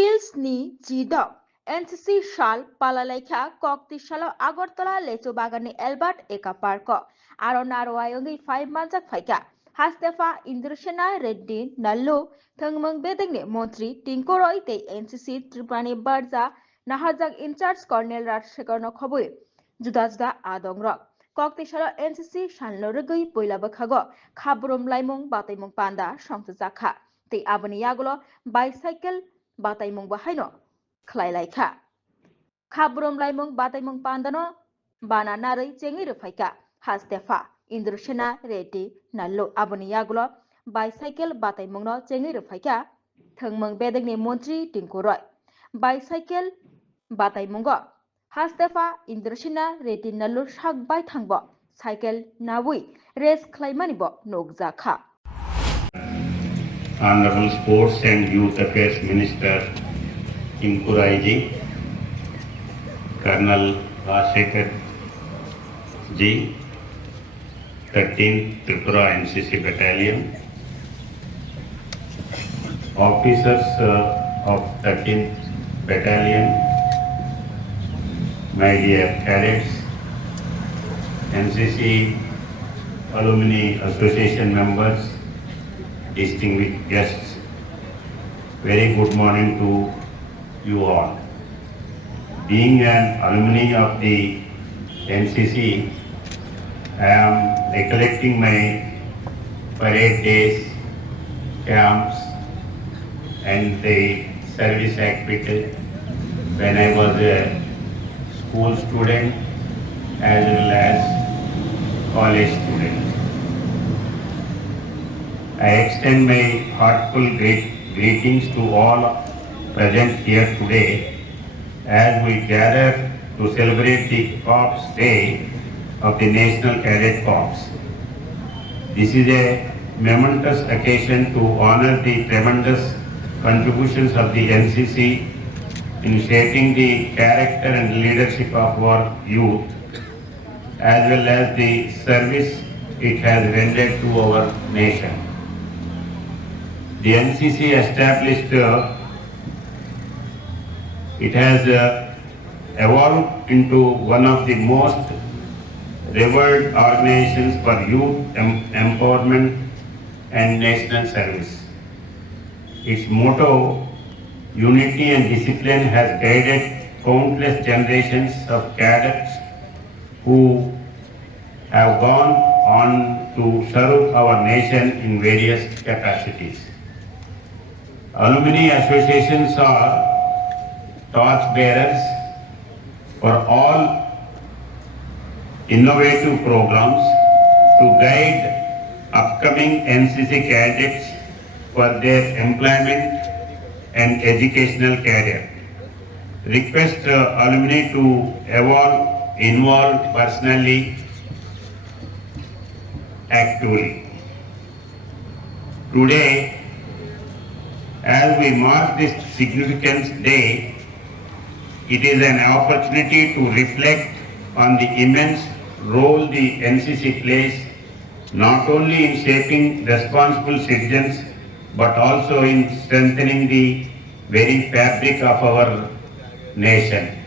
Fields ni G-Dog. NCC Shal Palaijakha Koktishala Agartala Lecho Bagani Albert Eka Parko. Aronaro Ayongi 5 months of Faika. Hastefa Indrushana Reddy Nallo Thangmang Bedangne Montri Tinkoroi Te NCC Tripani Barza Nahazak in charge Cornel Ratshekano Kobui. Judazda Adongrok. Koktishala NCC Shanlorugui Puilabakago. Kabrum Laimung Batimung Panda Shamsazaka. Te Abaniagulo bicycle Bataimung Bahaino. Palaijakha. Kabrum Laimung Bataimung Pandano. Bananari Chengi Rufaika. Hastefa. Indrushana Reti Nallo Abaniagulo bicycle Bataimungno Chengi Rufaika. Thangmung Bedangni Montri Tinkoroi. Bicycle Bataimungo. Hastefa Indrushana Reti Nallo Shakbai Thangbo. Cycle Nawi. Race Klaimanibo Nogzakha. Honorable Sports and Youth Affairs Minister Khumpui ji, Colonel Rajshekhar ji, 13th Tripura NCC Battalion, officers of 13th Battalion, my dear cadets, NCC Alumni Association members, distinguished guests, very good morning to you all. Being an alumni of the NCC, I am recollecting my parade days, camps, and the service activity when I was a school student as well as college student. I extend my heartfelt greetings to all present here today as we gather to celebrate the Corps Day of the National Cadet Corps. This is a momentous occasion to honor the tremendous contributions of the NCC in shaping the character and leadership of our youth, as well as the service it has rendered to our nation. The NCC established, it has evolved into one of the most revered organizations for youth empowerment and national service. Its motto, unity and discipline, has guided countless generations of cadets who have gone on to serve our nation in various capacities. Alumni associations are torchbearers for all innovative programs to guide upcoming NCC cadets for their employment and educational career. Request alumni to involve personally, actively. Today, as we mark this significant day, it is an opportunity to reflect on the immense role the NCC plays not only in shaping responsible citizens but also in strengthening the very fabric of our nation.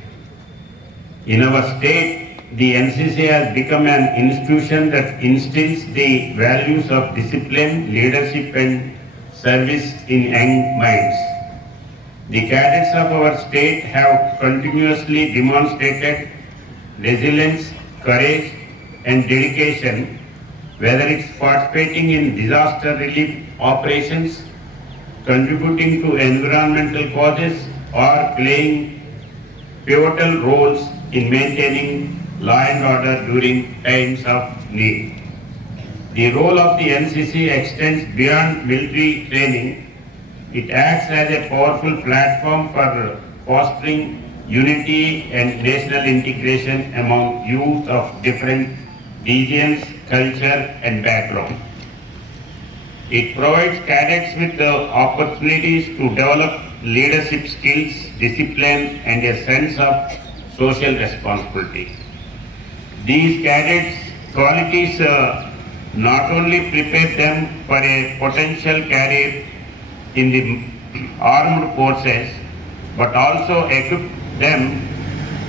In our state, the NCC has become an institution that instills the values of discipline, leadership and service in young minds. The cadets of our state have continuously demonstrated resilience, courage and dedication, whether it's participating in disaster relief operations, contributing to environmental causes or playing pivotal roles in maintaining law and order during times of need. The role of the NCC extends beyond military training. It acts as a powerful platform for fostering unity and national integration among youth of different regions, culture and background. It provides cadets with the opportunities to develop leadership skills, discipline and a sense of social responsibility. These cadets' qualities not only prepare them for a potential career in the armed forces, but also equip them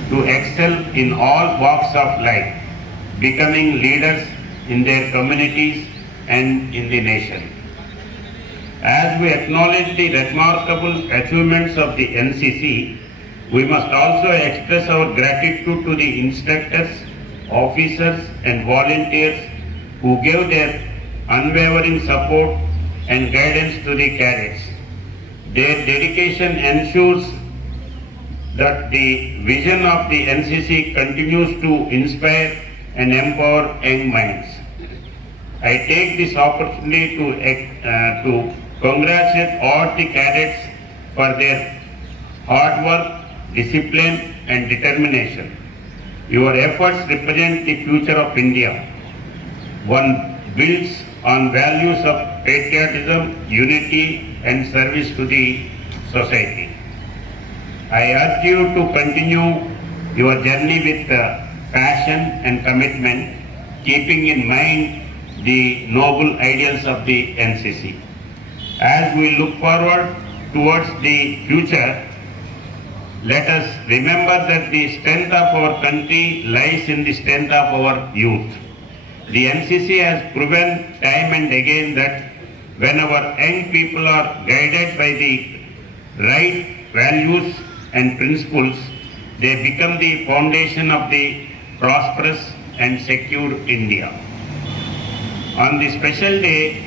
to excel in all walks of life, becoming leaders in their communities and in the nation. As we acknowledge the remarkable achievements of the NCC, we must also express our gratitude to the instructors, officers and volunteers who gave their unwavering support and guidance to the cadets. Their dedication ensures that the vision of the NCC continues to inspire and empower young minds. I take this opportunity to congratulate all the cadets for their hard work, discipline and determination. Your efforts represent the future of India. One builds on values of patriotism, unity and service to the society. I urge you to continue your journey with passion and commitment, keeping in mind the noble ideals of the NCC. As we look forward towards the future, let us remember that the strength of our country lies in the strength of our youth. The NCC has proven time and again that when our young people are guided by the right values and principles, they become the foundation of the prosperous and secure India. On this special day,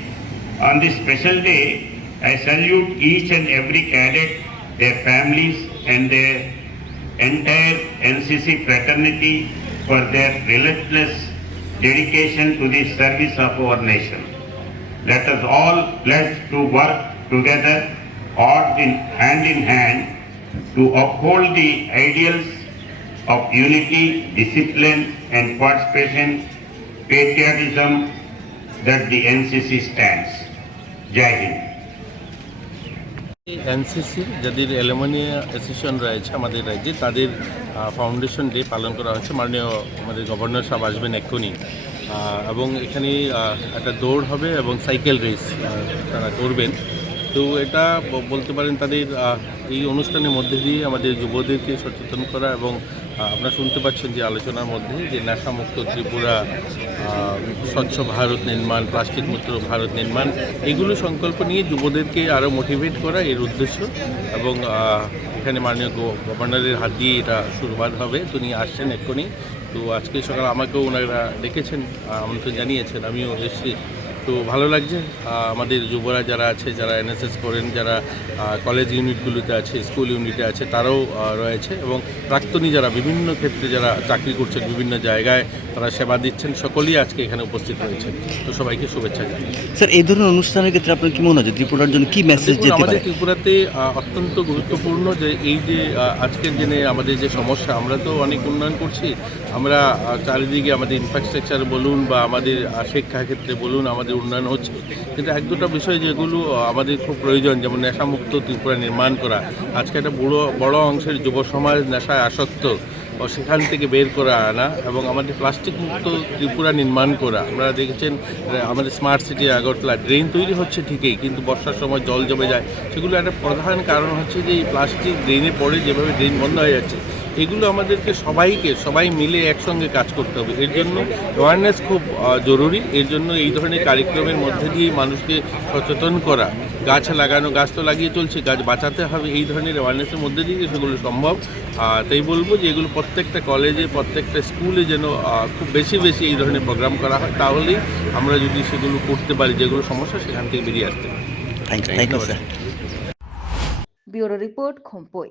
I salute each and every cadet, their families and their entire NCC fraternity for their relentless dedication to the service of our nation. Let us all pledge to work together, hand in hand, to uphold the ideals of unity, discipline and participation, patriotism that the NCC stands. Jai Hind. NCC যাদের alumni association রয়েছে আমাদের রাজ্যে তাদের foundation day পালন করা হচ্ছে। মাননীয় আমাদের গভর্নর সাহেব আসবেন এক্ষুনি এবং এখানে একটা দৌড় হবে এবং সাইকেল রেস তারা করবেন। তো এটা বলতে পারেন তাদের এই অনুষ্ঠানের মধ্যে দিয়ে আমাদের যুবদেরকে সচেতন করা এবং আপনারা শুনতে পাচ্ছেন যে আলোচনার মধ্যে যে নেশামুক্ত ত্রিপুরা, স্বচ্ছ ভারত নির্মাণ, প্লাস্টিক মুক্ত ভারত নির্মাণ, এগুলো সংকল্প নিয়ে যুবদেরকে আরও মোটিভেট করা এর উদ্দেশ্য। এবং এখানে মাননীয় গভর্নরের হাত দিয়ে এটা শুরুবাত হবে। তিনি আসছেন এক্ষুনি। তো আজকে সকালে আমাকেও ওনারা ডেকেছেন, আমন্ত্রণ জানিয়েছেন, আমিও এসেছি। তো ভালো লাগছে আমাদের যুবরা যারা আছে, যারা এনএসএস করেন, যারা কলেজ ইউনিটগুলোতে আছে, স্কুল ইউনিটে আছে, তারাও রয়েছে এবং প্রাক্তনী যারা বিভিন্ন ক্ষেত্রে যারা চাকরি করছেন, বিভিন্ন জায়গায় তারা সেবা দিচ্ছেন, সকলেই আজকে এখানে উপস্থিত রয়েছেন। তো সবাইকে শুভেচ্ছা জানাই। স্যার, এই ধরনের অনুষ্ঠানের ক্ষেত্রে আপনার কি মনে হয় ত্রিপুরার জন্য কি মেসেজ যেতে পারে? আমাদের ত্রিপুরাতে অত্যন্ত গুরুত্বপূর্ণ যে এই যে আজকের দিনে আমাদের যে সমস্যা, আমরা তো অনেক উন্নয়ন করছি, আমরা চারিদিকে আমাদের ইনফ্রাস্ট্রাকচার বলুন বা আমাদের শিক্ষা ক্ষেত্রে বলুন আমাদের উন্নয়ন হচ্ছে, কিন্তু এক দুটো বিষয় যেগুলো আমাদের খুব প্রয়োজন, যেমন নেশামুক্ত ত্রিপুরা নির্মাণ করা। আজকে একটা বড় অংশের যুব সমাজ নেশায় আসক্ত, সেখান থেকে বের করে আনা এবং আমাদের প্লাস্টিক মুক্ত ত্রিপুরা নির্মাণ করা। আপনারা দেখেছেন আমাদের স্মার্ট সিটি আগরতলা ড্রেন তৈরি হচ্ছে ঠিকই, কিন্তু বর্ষার সময় জল জমে যায়। সেগুলো একটা প্রধান কারণ হচ্ছে যে এই প্লাস্টিক ড্রেনে পড়ে যেভাবে ড্রেন বন্ধ হয়ে যাচ্ছে। এগুলো আমাদেরকে সবাই মিলে একসঙ্গে কাজ করতে হবে। এর জন্য অ্যাওয়ারনেস খুব জরুরি। এর জন্য এই ধরনের কার্যক্রমের মধ্যে দিয়ে মানুষকে সচেতন করা, গাছ লাগানো, গাছ তো লাগিয়ে চলছে, গাছ বাঁচাতে হবে, এই ধরনের অ্যাওয়ারনেসের মধ্যে দিয়ে সেগুলো সম্ভব। তাই বলবো যে এগুলো প্রত্যেকটা কলেজে, প্রত্যেকটা স্কুলে যেন খুব বেশি এই ধরনের প্রোগ্রাম করা হয়, তাহলেই আমরা যদি সেগুলো করতে পারি, যেগুলো সমস্যা সেখান থেকে বেরিয়ে আসতে পারি। Thank you sir. Bureau report, খুমপুই।